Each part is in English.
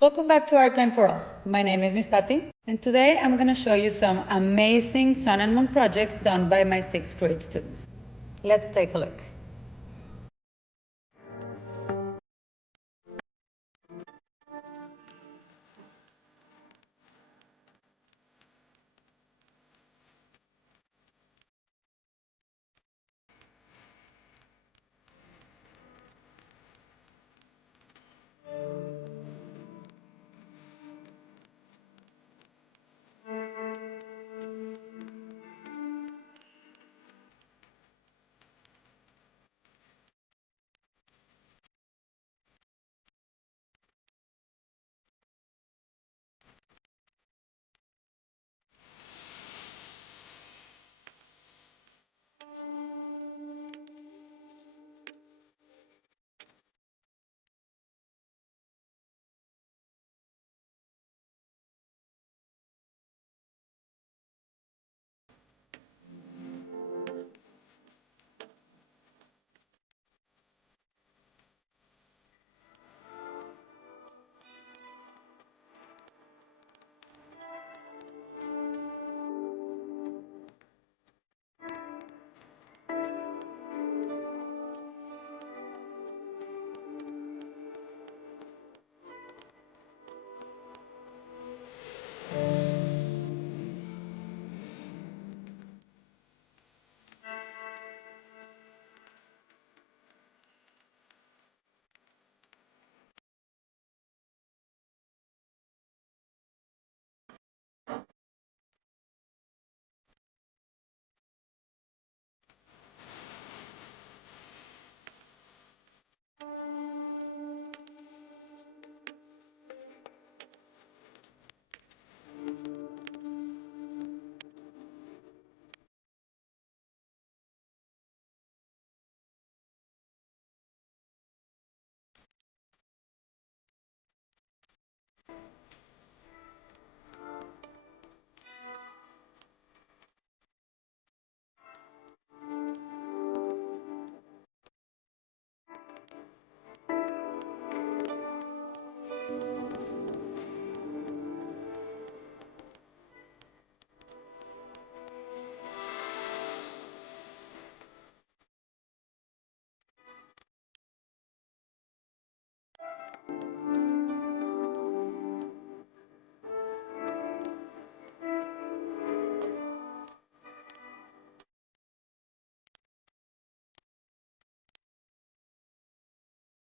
Welcome back to Art Time for All. My name is Miss Patty, and today I'm going to show you some amazing sun and moon projects done by my 6th grade students. Let's take a look.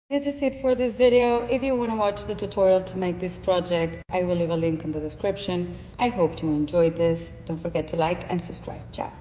This is it for this video. If you want to watch the tutorial to make this project, I will leave a link in the description. I hope you enjoyed this. Don't forget to like and subscribe. Ciao.